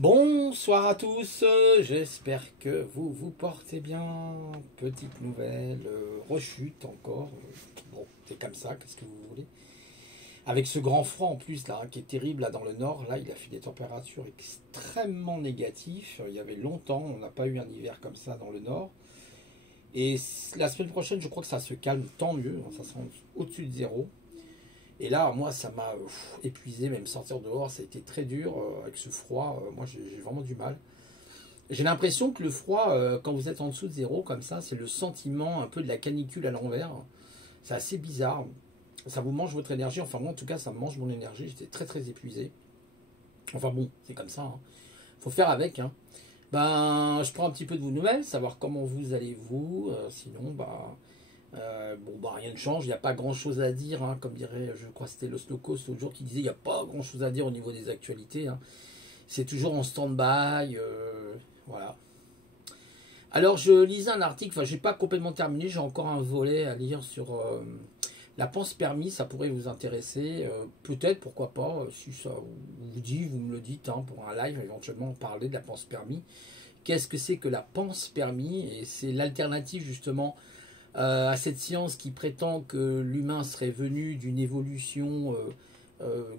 Bonsoir à tous, j'espère que vous vous portez bien. Petite nouvelle, rechute encore. Bon, c'est comme ça, qu'est-ce que vous voulez? Avec ce grand froid en plus là, qui est terrible là dans le nord, là il a fait des températures extrêmement négatives. Il y avait longtemps, on n'a pas eu un hiver comme ça dans le nord. Et la semaine prochaine, je crois que ça se calme, tant mieux, hein, ça sera au-dessus de zéro. Et là, moi, ça m'a épuisé, même sortir dehors, ça a été très dur avec ce froid. Moi, j'ai vraiment du mal. J'ai l'impression que le froid, quand vous êtes en dessous de zéro, comme ça, c'est le sentiment un peu de la canicule à l'envers. C'est assez bizarre. Ça vous mange votre énergie. Enfin, moi, en tout cas, ça me mange mon énergie. J'étais très, très épuisé. Enfin bon, c'est comme ça. Hein. Faut faire avec. Hein. Ben, je prends un petit peu de vos nouvelles, savoir comment vous allez-vous. Sinon, bah... bon, bah rien ne change, il n'y a pas grand chose à dire, hein, comme dirait, je crois que c'était le Snowcoast l'autre jour qui disait il n'y a pas grand chose à dire au niveau des actualités. Hein. C'est toujours en stand-by, voilà. Alors je lisais un article, enfin j'ai pas complètement terminé, j'ai encore un volet à lire sur la pense permis, ça pourrait vous intéresser, peut-être, pourquoi pas, si ça vous dit, vous me le dites, hein, pour un live éventuellement parler de la pense permis. Qu'est-ce que c'est que la pense permis? Et c'est l'alternative justement à cette science qui prétend que l'humain serait venu d'une évolution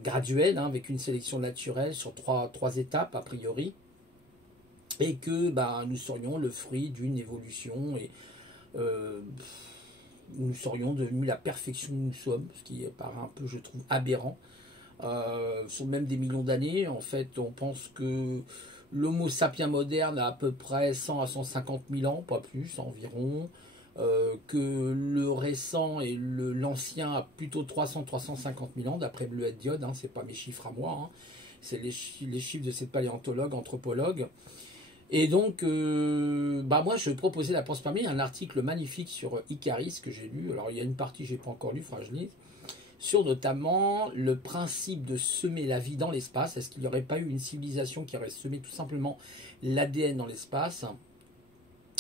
graduelle, hein, avec une sélection naturelle sur trois étapes a priori, et que bah, nous serions le fruit d'une évolution et euh, nous serions devenus la perfection que nous sommes, ce qui paraît un peu, je trouve, aberrant. Sur même des millions d'années, en fait, on pense que l'Homo sapiens moderne a à peu près 100 à 150 000 ans, pas plus environ. Que le récent et l'ancien a plutôt 300-350 000 ans, d'après Bleuette Diode, hein, c'est pas mes chiffres à moi, hein, c'est les chiffres de cette paléontologue, anthropologue. Et donc, bah moi, je proposais la pense parmi un article magnifique sur Icaris que j'ai lu. Alors, il y a une partie que j'ai pas encore lu, il faudra que je lise, sur notamment le principe de semer la vie dans l'espace. Est-ce qu'il n'y aurait pas eu une civilisation qui aurait semé tout simplement l'ADN dans l'espace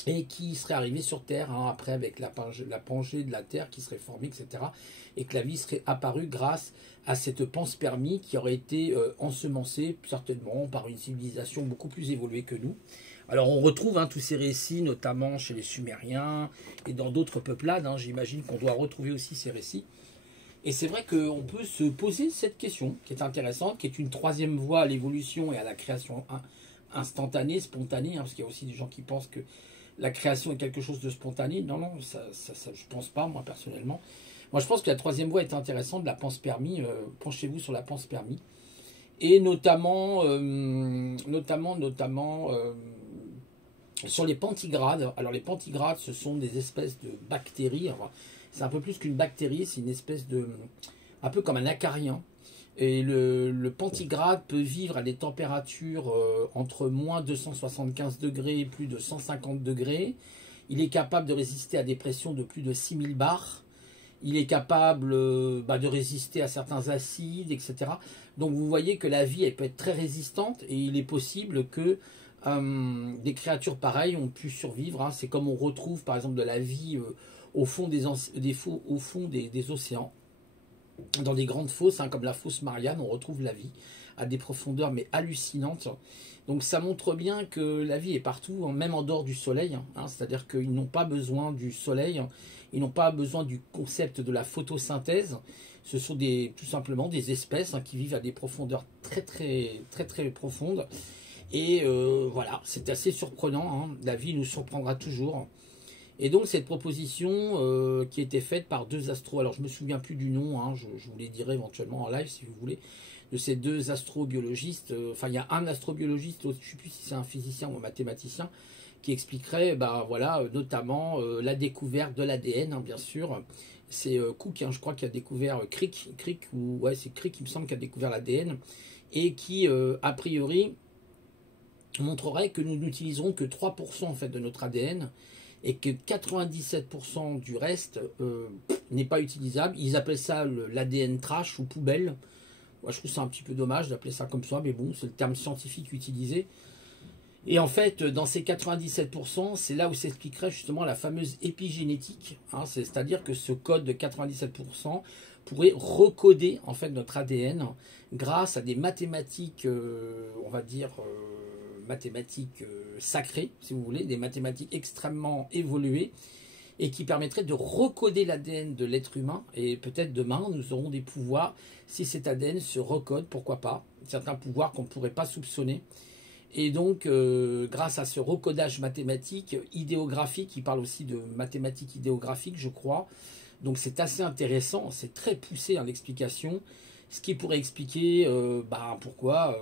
et qui serait arrivée sur Terre, hein, après avec la pangée de la Terre qui serait formée, etc. Et que la vie serait apparue grâce à cette pense permis qui aurait été ensemencée certainement par une civilisation beaucoup plus évoluée que nous. Alors on retrouve, hein, tous ces récits, notamment chez les Sumériens et dans d'autres peuplades, hein, j'imagine qu'on doit retrouver aussi ces récits. Et c'est vrai qu'on peut se poser cette question, qui est intéressante, qui est une troisième voie à l'évolution et à la création instantanée, spontanée, hein, parce qu'il y a aussi des gens qui pensent que la création est quelque chose de spontané. Non, non, ça je pense pas, moi, personnellement. Moi, je pense que la troisième voie est intéressante, la pense permis. Penchez-vous sur la pense permis. Et notamment, sur les pentigrades. Alors, les pentigrades, ce sont des espèces de bactéries. Enfin, c'est un peu plus qu'une bactérie, c'est une espèce de... un peu comme un acarien. Et le pentigrade peut vivre à des températures entre moins 275 degrés et plus de 150 degrés. Il est capable de résister à des pressions de plus de 6000 bars. Il est capable de résister à certains acides, etc. Donc vous voyez que la vie elle peut être très résistante et il est possible que des créatures pareilles ont pu survivre. Hein. C'est comme on retrouve par exemple de la vie au fond des océans. Dans des grandes fosses, hein, comme la fosse Marianne, on retrouve la vie à des profondeurs mais hallucinantes. Donc ça montre bien que la vie est partout, hein, même en dehors du soleil. Hein, c'est-à-dire qu'ils n'ont pas besoin du soleil, hein, ils n'ont pas besoin du concept de la photosynthèse. Ce sont tout simplement des espèces, hein, qui vivent à des profondeurs très très très très profondes. Et voilà, c'est assez surprenant. Hein, la vie nous surprendra toujours. Et donc cette proposition qui était faite par deux astros, alors je ne me souviens plus du nom, hein, je vous les dirai éventuellement en live si vous voulez, de ces deux astrobiologistes, enfin il y a un astrobiologiste, je ne sais plus si c'est un physicien ou un mathématicien, qui expliquerait voilà, notamment la découverte de l'ADN, hein, bien sûr. C'est Cook, hein, je crois, qui a découvert Crick, ouais c'est Crick, il me semble, qui a découvert l'ADN, et qui, a priori, montrerait que nous n'utiliserons que 3% en fait, de notre ADN, et que 97% du reste n'est pas utilisable. Ils appellent ça l'ADN trash ou poubelle. Moi, je trouve ça un petit peu dommage d'appeler ça comme ça, mais bon, c'est le terme scientifique utilisé. Et en fait, dans ces 97%, c'est là où s'expliquerait justement la fameuse épigénétique. Hein, c'est-à-dire que ce code de 97% pourrait recoder en fait notre ADN grâce à des mathématiques, on va dire, mathématiques sacrées, si vous voulez, des mathématiques extrêmement évoluées, et qui permettraient de recoder l'ADN de l'être humain. Et peut-être demain, nous aurons des pouvoirs, si cet ADN se recode, pourquoi pas, certains pouvoirs qu'on ne pourrait pas soupçonner. Et donc, grâce à ce recodage mathématique, idéographique, il parle aussi de mathématiques idéographiques, je crois. Donc c'est assez intéressant, c'est très poussé en explication, ce qui pourrait expliquer pourquoi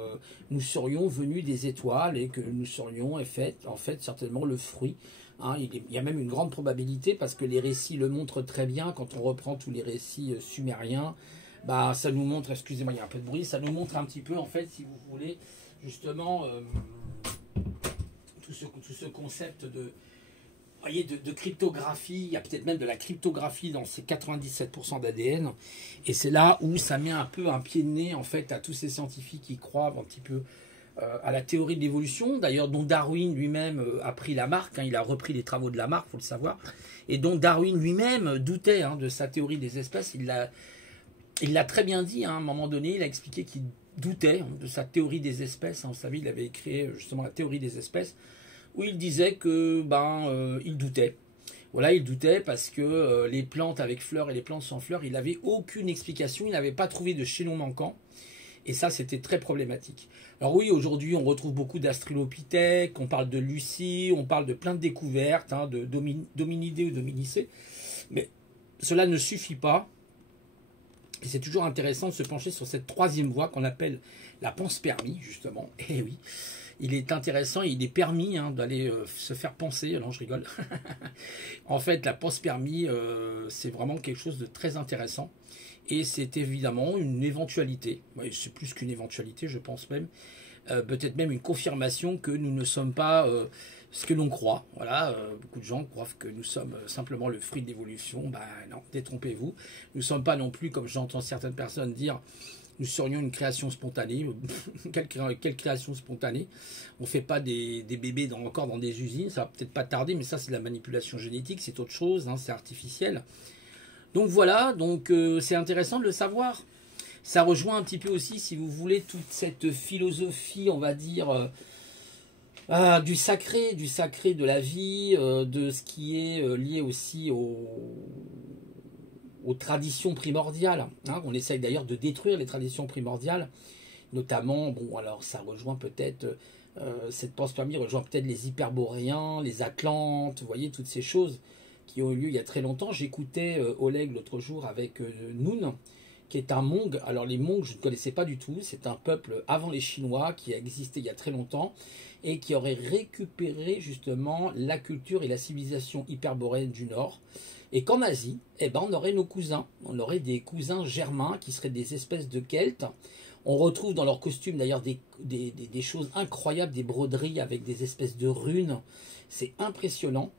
nous serions venus des étoiles et que nous serions en fait certainement le fruit. Hein, il y a même une grande probabilité, parce que les récits le montrent très bien, quand on reprend tous les récits sumériens, ça nous montre, excusez-moi, il y a un peu de bruit, ça nous montre un petit peu, en fait, si vous voulez, justement, tout ce concept de cryptographie. Il y a peut-être même de la cryptographie dans ces 97% d'ADN, et c'est là où ça met un peu un pied de nez, en fait, à tous ces scientifiques qui croient un petit peu à la théorie de l'évolution, d'ailleurs dont Darwin lui-même a pris la marque, hein, il a repris les travaux de Lamarck, il faut le savoir, et dont Darwin lui-même doutait de sa théorie des espèces. Il l'a très bien dit, hein, à un moment donné, il a expliqué qu'il doutait de sa théorie des espèces. Hein, vous savez, il avait écrit justement la théorie des espèces, où il disait que il doutait. Voilà, il doutait parce que les plantes avec fleurs et les plantes sans fleurs, il n'avait aucune explication, il n'avait pas trouvé de chaînon manquant. Et ça, c'était très problématique. Alors oui, aujourd'hui, on retrouve beaucoup d'Australopithèques, on parle de Lucie, on parle de plein de découvertes, hein, de Dominidés ou Dominicés. Mais cela ne suffit pas. Et c'est toujours intéressant de se pencher sur cette troisième voie qu'on appelle la panspermie, justement. Et oui, il est intéressant, il est permis d'aller se faire penser. Non, je rigole. En fait, la panspermie, c'est vraiment quelque chose de très intéressant. Et c'est évidemment une éventualité. C'est plus qu'une éventualité, je pense même. Peut-être même une confirmation que nous ne sommes pas ce que l'on croit. Voilà, beaucoup de gens croient que nous sommes simplement le fruit de l'évolution. Non, détrompez-vous. Nous ne sommes pas non plus, comme j'entends certaines personnes dire, nous serions une création spontanée. Quelle création spontanée? On ne fait pas des bébés encore dans des usines. Ça va peut-être pas tarder, mais ça, c'est de la manipulation génétique. C'est autre chose, c'est artificiel. Donc voilà, c'est intéressant de le savoir. Ça rejoint un petit peu aussi, si vous voulez, toute cette philosophie, on va dire, du sacré de la vie, de ce qui est lié aussi aux traditions primordiales. Hein. On essaye d'ailleurs de détruire les traditions primordiales, notamment, alors ça rejoint peut-être, cette panspermie rejoint peut-être les Hyperboréens, les Atlantes, vous voyez, toutes ces choses qui ont eu lieu il y a très longtemps. J'écoutais Oleg l'autre jour avec Noon, qui est un Mong. Alors les Mongs, je ne connaissais pas du tout. C'est un peuple avant les Chinois qui a existé il y a très longtemps et qui aurait récupéré justement la culture et la civilisation hyperboréenne du Nord. Et qu'en Asie, on aurait nos cousins. On aurait des cousins germains qui seraient des espèces de Celtes. On retrouve dans leurs costumes d'ailleurs des choses incroyables, des broderies avec des espèces de runes. C'est impressionnant.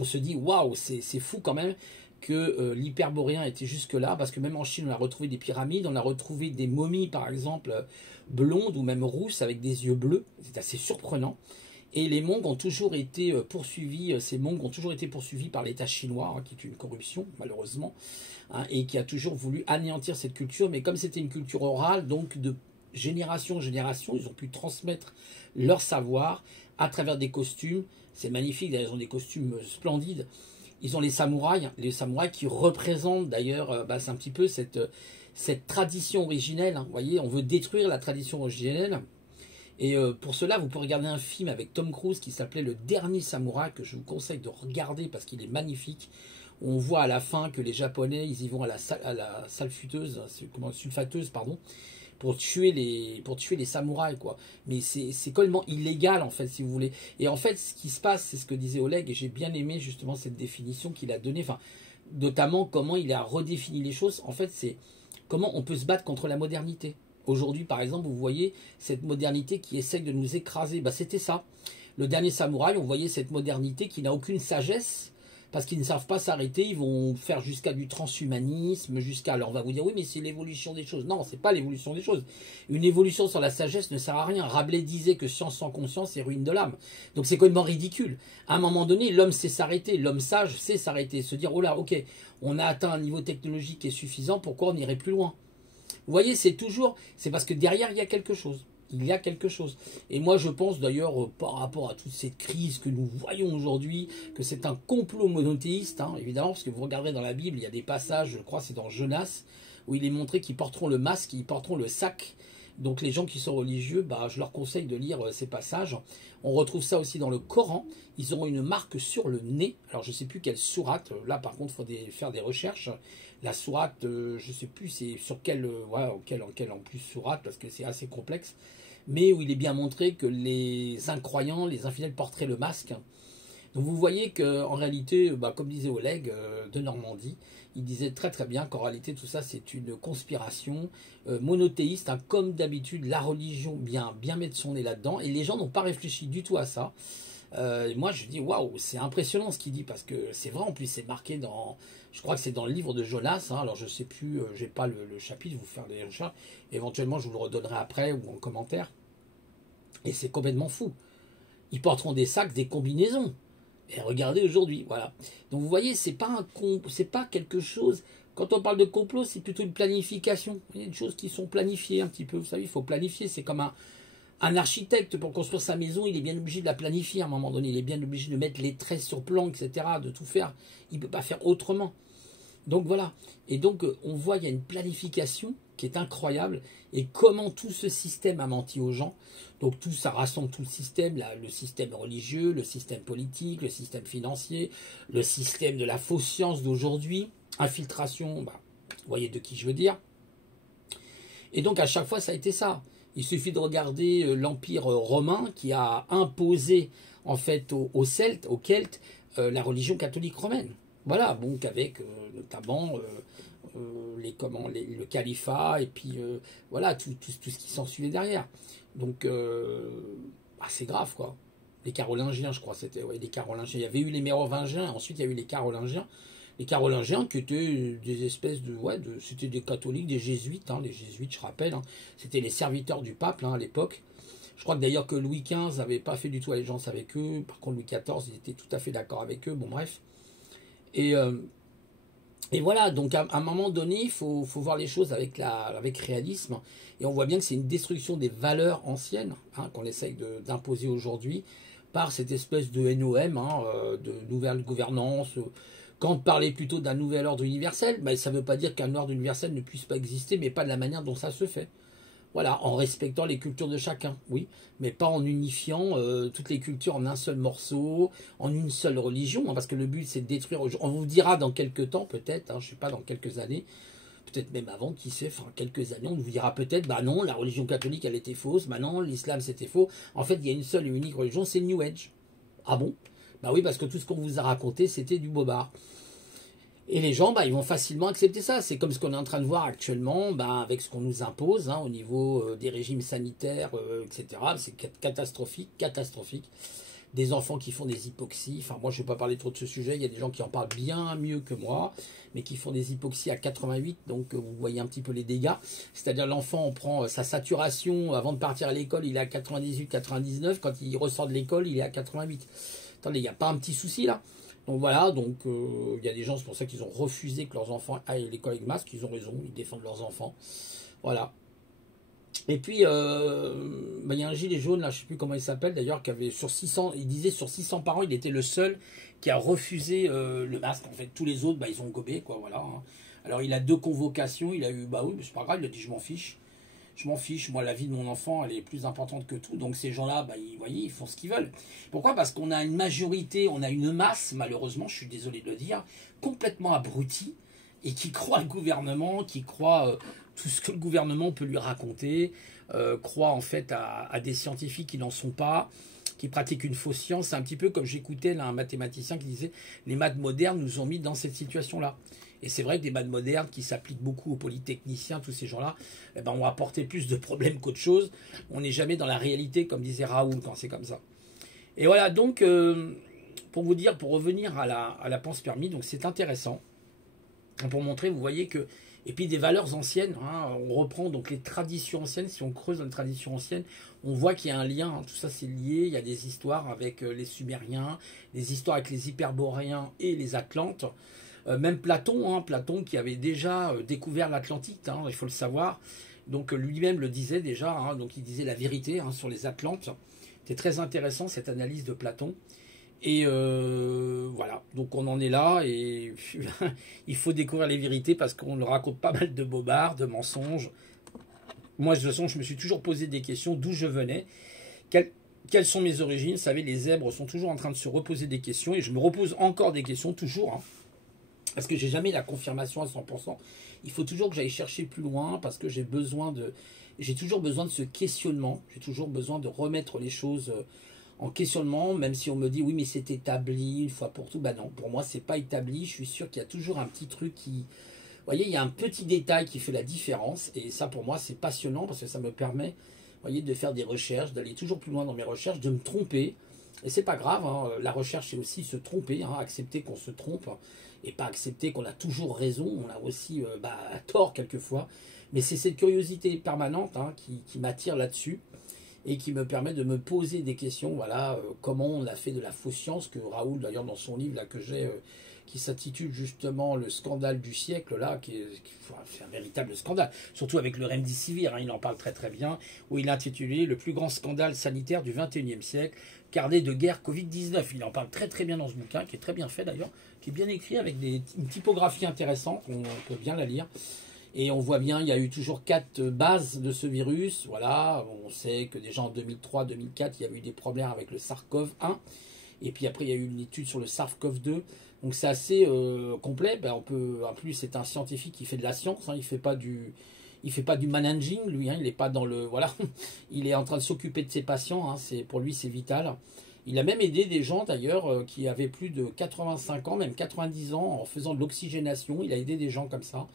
On se dit, waouh, c'est fou quand même que l'hyperboréen était jusque là, parce que même en Chine, on a retrouvé des pyramides, on a retrouvé des momies, par exemple, blondes ou même rousses avec des yeux bleus. C'est assez surprenant. Et les Mongs ont toujours été poursuivis, ces Mongs ont toujours été poursuivis par l'État chinois, qui est une corruption, malheureusement, et qui a toujours voulu anéantir cette culture. Mais comme c'était une culture orale, donc de génération en génération, ils ont pu transmettre leur savoir à travers des costumes. C'est magnifique, d'ailleurs, ils ont des costumes splendides. Ils ont les samouraïs qui représentent d'ailleurs, c'est un petit peu cette tradition originelle. Hein. Vous voyez, on veut détruire la tradition originelle. Et pour cela, vous pouvez regarder un film avec Tom Cruise qui s'appelait Le Dernier Samouraï, que je vous conseille de regarder parce qu'il est magnifique. On voit à la fin que les Japonais, ils y vont à la sulfateuse, pardon, pour tuer les samouraïs, quoi. Mais c'est complètement illégal, en fait, si vous voulez. Et en fait, ce qui se passe, c'est ce que disait Oleg, et j'ai bien aimé justement cette définition qu'il a donnée, enfin, notamment comment il a redéfini les choses. En fait, c'est comment on peut se battre contre la modernité. Aujourd'hui, par exemple, vous voyez cette modernité qui essaye de nous écraser. C'était ça. Le Dernier Samouraï, on voyait cette modernité qui n'a aucune sagesse, parce qu'ils ne savent pas s'arrêter, ils vont faire jusqu'à du transhumanisme, alors on va vous dire, oui, mais c'est l'évolution des choses. Non, c'est pas l'évolution des choses. Une évolution sans la sagesse ne sert à rien. Rabelais disait que science sans conscience est ruine de l'âme. Donc c'est complètement ridicule. À un moment donné, l'homme sait s'arrêter, l'homme sage sait s'arrêter, se dire, oh là, ok, on a atteint un niveau technologique qui est suffisant, pourquoi on irait plus loin? Vous voyez, c'est parce que derrière, il y a quelque chose. Il y a quelque chose. Et moi, je pense d'ailleurs, par rapport à toute cette crise que nous voyons aujourd'hui, que c'est un complot monothéiste, hein, évidemment, parce que vous regardez dans la Bible, il y a des passages, je crois, c'est dans Jonas, où il est montré qu'ils porteront le masque, ils porteront le sac. Donc les gens qui sont religieux, bah, je leur conseille de lire ces passages. On retrouve ça aussi dans le Coran. Ils auront une marque sur le nez. Alors je ne sais plus quelle sourate. Là, par contre, il faut faire des recherches. La sourate, je ne sais plus c'est sur quelle, voilà, quelle en plus sourate, parce que c'est assez complexe. Mais où il est bien montré que les incroyants, les infidèles porteraient le masque. Donc vous voyez qu'en réalité, bah, comme disait Oleg de Normandie, il disait très très bien qu'en réalité tout ça c'est une conspiration monothéiste, hein, comme d'habitude la religion bien mettre son nez là-dedans, et les gens n'ont pas réfléchi du tout à ça. Et moi je dis waouh, c'est impressionnant ce qu'il dit, parce que c'est vrai, en plus c'est marqué dans, je crois que c'est dans le livre de Jonas, hein, alors je sais plus, j'ai pas le chapitre, vous faire des recherches, éventuellement je vous le redonnerai après ou en commentaire, et c'est complètement fou. Ils porteront des sacs, des combinaisons. Et regardez aujourd'hui, voilà. Donc vous voyez, c'est pas quelque chose. Quand on parle de complot, c'est plutôt une planification. Il y a des choses qui sont planifiées un petit peu. Vous savez, il faut planifier. C'est comme un architecte pour construire sa maison, il est bien obligé de la planifier à un moment donné. Il est bien obligé de mettre les traits sur plan, etc., de tout faire. Il ne peut pas faire autrement. Donc voilà. Et donc on voit qu'il y a une planification qui est incroyable, et comment tout ce système a menti aux gens. Donc tout ça rassemble tout le système, le système religieux, le système politique, le système financier, le système de la fausse science d'aujourd'hui, infiltration, bah, vous voyez de qui je veux dire. Et donc à chaque fois ça a été ça. Il suffit de regarder l'Empire romain qui a imposé en fait aux Celtes, aux Celtes, la religion catholique romaine. Voilà, donc avec notamment le califat, et puis voilà, tout ce qui s'en suivait derrière. Donc c'est grave quoi. Les Carolingiens, je crois, c'était les Carolingiens. Il y avait eu les Mérovingiens, ensuite il y a eu les Carolingiens. Les Carolingiens qui étaient des espèces c'était des catholiques, des jésuites, hein, les jésuites, je rappelle, hein, c'était les serviteurs du pape hein, à l'époque. Je crois que d'ailleurs que Louis XV n'avait pas fait du tout allégeance avec eux. Par contre, Louis XIV, il était tout à fait d'accord avec eux. Bon, bref. Et voilà, donc à un moment donné, il faut voir les choses avec réalisme. Et on voit bien que c'est une destruction des valeurs anciennes hein, qu'on essaye d'imposer aujourd'hui par cette espèce de NOM, hein, de nouvelle gouvernance. Quand on parlait plutôt d'un nouvel ordre universel, ben, ça ne veut pas dire qu'un ordre universel ne puisse pas exister, mais pas de la manière dont ça se fait. Voilà, en respectant les cultures de chacun, oui, mais pas en unifiant toutes les cultures en un seul morceau, en une seule religion, hein, parce que le but c'est de détruire. On vous dira dans quelques temps, peut-être, hein, je ne sais pas, dans quelques années, peut-être même avant, qui sait, enfin quelques années, on vous dira peut-être, bah non, la religion catholique elle était fausse, bah non, l'islam c'était faux. En fait, il y a une seule et unique religion, c'est le New Age. Ah bon? Bah oui, parce que tout ce qu'on vous a raconté, c'était du bobard. Et les gens, bah, ils vont facilement accepter ça. C'est comme ce qu'on est en train de voir actuellement bah, avec ce qu'on nous impose hein, au niveau des régimes sanitaires, etc. C'est catastrophique, catastrophique. Des enfants qui font des hypoxies. Enfin, moi, je ne vais pas parler trop de ce sujet. Il y a des gens qui en parlent bien mieux que moi, mais qui font des hypoxies à 88. Donc, vous voyez un petit peu les dégâts. C'est-à-dire, l'enfant, on prend sa saturation avant de partir à l'école, il est à 98, 99. Quand il ressort de l'école, il est à 88. Attendez, il n'y a pas un petit souci là? Donc voilà, donc il y a des gens, c'est pour ça qu'ils ont refusé que leurs enfants aillent à l'école avec masque. Ils ont raison, ils défendent leurs enfants. Voilà. Et puis, bah, il y a un gilet jaune, là, je ne sais plus comment il s'appelle d'ailleurs, qui avait sur 600, il disait sur 600 parents, il était le seul qui a refusé le masque. En fait, tous les autres, bah, ils ont gobé, quoi, voilà. Hein. Alors, il a 2 convocations, il a eu, bah oui, c'est pas grave, il a dit, je m'en fiche. Je m'en fiche, moi la vie de mon enfant elle est plus importante que tout, donc ces gens-là, bah, vous voyez, ils font ce qu'ils veulent. Pourquoi? Parce qu'on a une majorité, on a une masse, malheureusement, je suis désolé de le dire, complètement abrutie, et qui croit le gouvernement, qui croit tout ce que le gouvernement peut lui raconter, croit en fait à des scientifiques qui n'en sont pas, qui pratiquent une fausse science. C'est un petit peu comme j'écoutais là, un mathématicien qui disait les maths modernes nous ont mis dans cette situation-là. Et c'est vrai que des maths modernes qui s'appliquent beaucoup aux polytechniciens, tous ces gens-là, eh ben, ont apporté plus de problèmes qu'autre chose. On n'est jamais dans la réalité, comme disait Raoul, quand c'est comme ça. Et voilà, donc, pour vous dire, pour revenir à la pense permis, donc c'est intéressant. Pour montrer, vous voyez que... Et puis des valeurs anciennes, hein, on reprend donc les traditions anciennes, si on creuse dans les traditions anciennes, on voit qu'il y a un lien, hein, tout ça c'est lié, il y a des histoires avec les Sumériens, des histoires avec les Hyperboréens et les Atlantes. Même Platon, hein, Platon qui avait déjà découvert l'Atlantide, hein, il faut le savoir. Donc lui-même le disait déjà, hein, donc il disait la vérité hein, sur les Atlantes. C'est très intéressant cette analyse de Platon. Et voilà, donc on en est là et il faut découvrir les vérités parce qu'on nous raconte pas mal de bobards, de mensonges. Moi, de toute façon, je me suis toujours posé des questions d'où je venais, quelles sont mes origines. Vous savez, les zèbres sont toujours en train de se reposer des questions et je me repose encore des questions, toujours, hein, parce que j'ai jamais la confirmation à 100%. Il faut toujours que j'aille chercher plus loin parce que j'ai toujours besoin de ce questionnement, j'ai toujours besoin de remettre les choses en questionnement, même si on me dit oui mais c'est établi une fois pour tout, bah non, pour moi c'est pas établi, je suis sûr qu'il y a toujours un petit truc qui, vous voyez, il y a un petit détail qui fait la différence, et ça pour moi c'est passionnant parce que ça me permet, vous voyez, de faire des recherches, d'aller toujours plus loin dans mes recherches, de me tromper, et c'est pas grave, hein, la recherche c'est aussi se tromper, hein, accepter qu'on se trompe, et pas accepter qu'on a toujours raison, on a aussi tort quelquefois, mais c'est cette curiosité permanente hein, qui m'attire là-dessus, et qui me permet de me poser des questions, voilà, comment on a fait de la fausse science, que Raoul d'ailleurs dans son livre là que j'ai, qui s'intitule justement le scandale du siècle, là, c'est un véritable scandale, surtout avec le remdesivir, hein, il en parle très très bien, où il a intitulé le plus grand scandale sanitaire du 21e siècle, carnet de guerre Covid-19, il en parle très très bien dans ce bouquin, qui est très bien fait d'ailleurs, qui est bien écrit avec une typographie intéressante, on peut bien la lire. Et on voit bien, il y a eu toujours 4 bases de ce virus. Voilà, on sait que déjà en 2003-2004, il y a eu des problèmes avec le SARS-CoV-1. Et puis après, il y a eu une étude sur le SARS-CoV-2. Donc c'est assez complet. Ben, en plus, c'est un scientifique qui fait de la science. Hein, il fait pas du managing, lui. Hein, il n'est pas dans le... Voilà, il est en train de s'occuper de ses patients. Hein, pour lui, c'est vital. Il a même aidé des gens d'ailleurs qui avaient plus de 85 ans, même 90 ans, en faisant de l'oxygénation. Il a aidé des gens comme ça.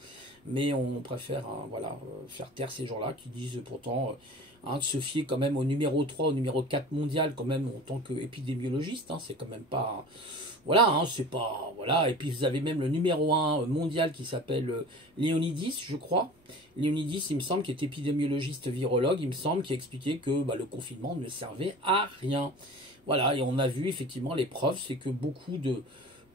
Mais on préfère faire taire ces gens-là qui disent pourtant de se fier quand même au numéro 3, au numéro 4 mondial quand même en tant qu'épidémiologiste. Hein, c'est quand même pas... Voilà, hein, c'est pas... Voilà. Et puis vous avez même le numéro 1 mondial qui s'appelle Léonidis, je crois. Léonidis, il me semble, qui est épidémiologiste virologue, il me semble, qui a expliqué que le confinement ne servait à rien. Voilà, et on a vu effectivement les preuves, c'est que beaucoup de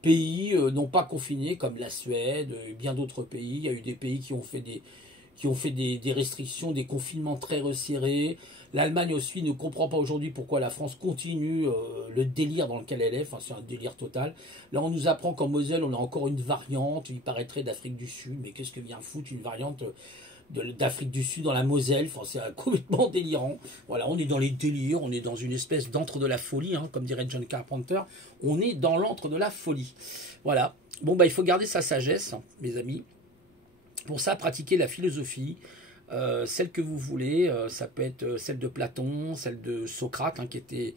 pays n'ont pas confiné, comme la Suède et bien d'autres pays. Il y a eu des pays qui ont fait des restrictions, des confinements très resserrés. L'Allemagne aussi ne comprend pas aujourd'hui pourquoi la France continue le délire dans lequel elle est. Enfin, c'est un délire total. Là, on nous apprend qu'en Moselle, on a encore une variante, il paraîtrait d'Afrique du Sud. Mais qu'est-ce que vient foutre une variante d'Afrique du Sud dans la Moselle? Enfin, c'est complètement délirant. Voilà, on est dans les délires, on est dans une espèce d'antre de la folie, hein, comme dirait John Carpenter. On est dans l'antre de la folie. Voilà. Bon, il faut garder sa sagesse, mes amis. Pour ça, pratiquer la philosophie, celle que vous voulez. Ça peut être celle de Platon, celle de Socrate, hein, qui était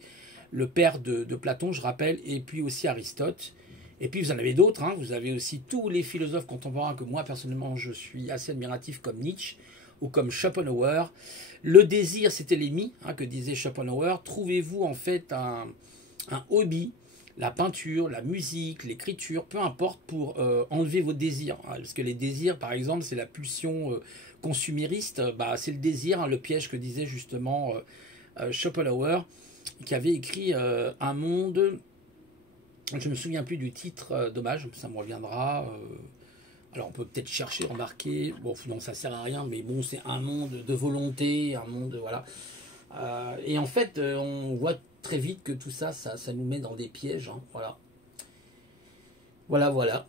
le père de Platon, je rappelle, et puis aussi Aristote. Et puis vous en avez d'autres, hein. Vous avez aussi tous les philosophes contemporains que moi personnellement je suis assez admiratif, comme Nietzsche ou comme Schopenhauer. Le désir, c'était l'ennemi, hein, que disait Schopenhauer. Trouvez-vous en fait un hobby, la peinture, la musique, l'écriture, peu importe, pour enlever vos désirs. Hein. Parce que les désirs, par exemple, c'est la pulsion consumériste, c'est le désir, hein, le piège que disait justement Schopenhauer, qui avait écrit Un monde... Je ne me souviens plus du titre, dommage, ça me reviendra. Alors on peut peut-être chercher, remarquer, bon non ça sert à rien, mais bon c'est un monde de volonté, un monde, voilà. Et en fait on voit très vite que tout ça, ça nous met dans des pièges, hein, voilà. Voilà.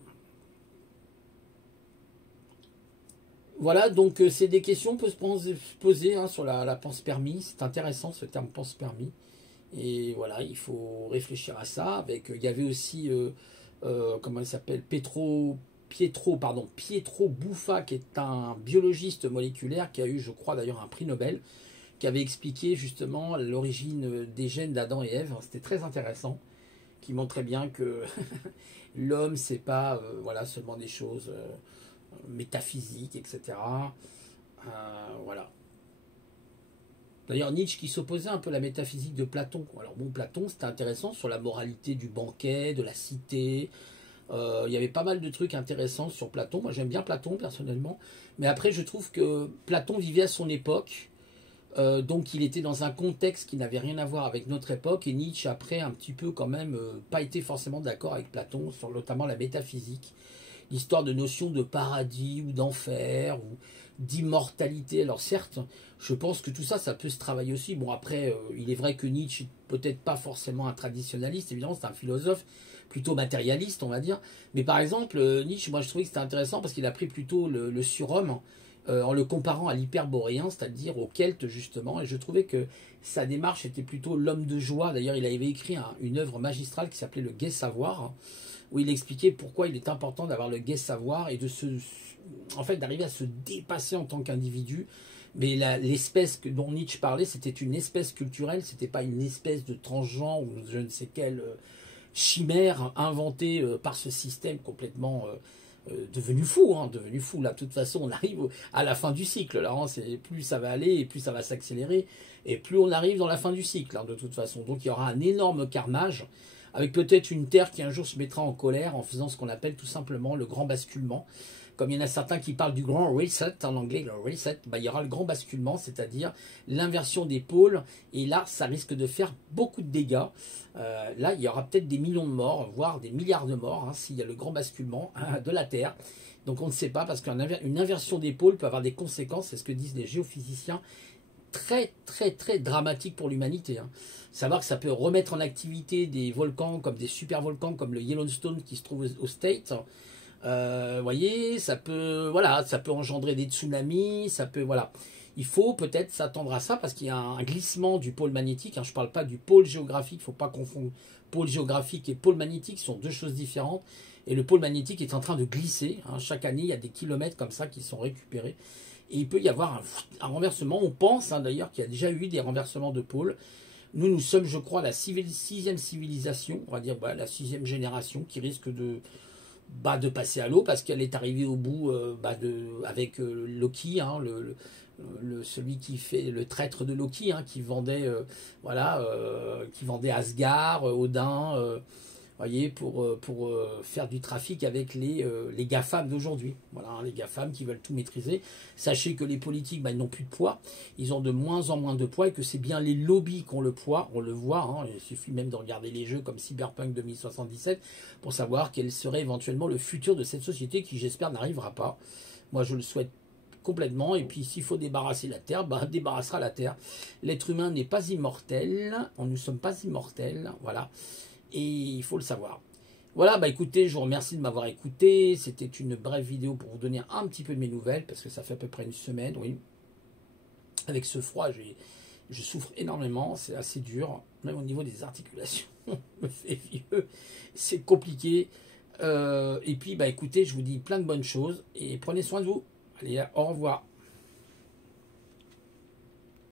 Voilà, donc c'est des questions qu'on peut se poser hein, sur la panspermie, c'est intéressant ce terme panspermie. Et voilà, il faut réfléchir à ça. Il y avait aussi, comment il s'appelle, Pietro Buffa, qui est un biologiste moléculaire, qui a eu, je crois d'ailleurs, un prix Nobel, qui avait expliqué justement l'origine des gènes d'Adam et Ève. C'était très intéressant, qui montrait bien que l'homme, c'est pas seulement des choses métaphysiques, etc. Voilà. D'ailleurs, Nietzsche qui s'opposait un peu à la métaphysique de Platon. Alors bon, Platon, c'était intéressant sur la moralité du banquet, de la cité. Il y avait pas mal de trucs intéressants sur Platon. Moi, j'aime bien Platon, personnellement. Mais après, je trouve que Platon vivait à son époque. Donc, il était dans un contexte qui n'avait rien à voir avec notre époque. Et Nietzsche, après, un petit peu quand même, pas été forcément d'accord avec Platon sur notamment la métaphysique. L'histoire de notions de paradis ou d'enfer ou d'immortalité. Alors certes, je pense que tout ça, ça peut se travailler aussi. Bon après, il est vrai que Nietzsche, peut-être pas forcément un traditionnaliste, évidemment c'est un philosophe plutôt matérialiste, on va dire. Mais par exemple, Nietzsche, moi je trouvais que c'était intéressant parce qu'il a pris plutôt le surhomme en le comparant à l'hyperboréen, c'est-à-dire au Celte justement. Et je trouvais que sa démarche était plutôt l'homme de joie. D'ailleurs, il avait écrit une œuvre magistrale qui s'appelait Le Gai Savoir, hein, où il expliquait pourquoi il est important d'avoir le gai savoir et en fait, d'arriver à se dépasser en tant qu'individu. Mais l'espèce dont Nietzsche parlait, c'était une espèce culturelle, c'était pas une espèce de transgenre ou je ne sais quelle chimère inventée par ce système complètement devenu fou, hein, devenu fou. Là, de toute façon, on arrive à la fin du cycle. Là, hein, plus ça va aller et plus ça va s'accélérer et plus on arrive dans la fin du cycle, hein, de toute façon. Donc, il y aura un énorme carnage avec peut-être une Terre qui un jour se mettra en colère en faisant ce qu'on appelle tout simplement le grand basculement. Comme il y en a certains qui parlent du grand reset, en anglais, le reset, bah, il y aura le grand basculement, c'est-à-dire l'inversion des pôles. Et là, ça risque de faire beaucoup de dégâts. Là, il y aura peut-être des millions de morts, voire des milliards de morts, hein, s'il y a le grand basculement de la Terre. Donc on ne sait pas, parce qu'une inversion des pôles peut avoir des conséquences, c'est ce que disent les géophysiciens, très très très dramatique pour l'humanité. Hein. Savoir que ça peut remettre en activité des volcans, comme des super volcans, comme le Yellowstone qui se trouve aux States. Voyez, ça peut, voilà, ça peut engendrer des tsunamis, ça peut, voilà. Il faut peut-être s'attendre à ça parce qu'il y a un glissement du pôle magnétique. Hein, je ne parle pas du pôle géographique, il ne faut pas confondre pôle géographique et pôle magnétique, ce sont deux choses différentes. Et le pôle magnétique est en train de glisser. Hein, chaque année, il y a des kilomètres comme ça qui sont récupérés. Et il peut y avoir un renversement. On pense hein, d'ailleurs qu'il y a déjà eu des renversements de pôle. Nous sommes, je crois, la sixième civilisation, on va dire la sixième génération qui risque de passer à l'eau parce qu'elle est arrivée au bout avec Loki, hein, celui qui fait le traître de Loki, hein, qui vendait qui vendait Asgard, Odin, voyez, pour faire du trafic avec les GAFAM d'aujourd'hui. Voilà, hein, les GAFAM qui veulent tout maîtriser. Sachez que les politiques, ils n'ont plus de poids. Ils ont de moins en moins de poids et que c'est bien les lobbies qui ont le poids. On le voit, hein, il suffit même de regarder les jeux comme Cyberpunk 2077 pour savoir quel serait éventuellement le futur de cette société qui, j'espère, n'arrivera pas. Moi, je le souhaite complètement. Et puis, s'il faut débarrasser la Terre, on débarrassera la Terre. L'être humain n'est pas immortel. Nous ne sommes pas immortels. Voilà. Et il faut le savoir. Voilà, écoutez, je vous remercie de m'avoir écouté. C'était une brève vidéo pour vous donner un petit peu de mes nouvelles, parce que ça fait à peu près une semaine, oui. Avec ce froid, je souffre énormément, c'est assez dur, même au niveau des articulations. Je me fais vieux, c'est compliqué. Et puis, écoutez, je vous dis plein de bonnes choses, et prenez soin de vous. Allez, au revoir.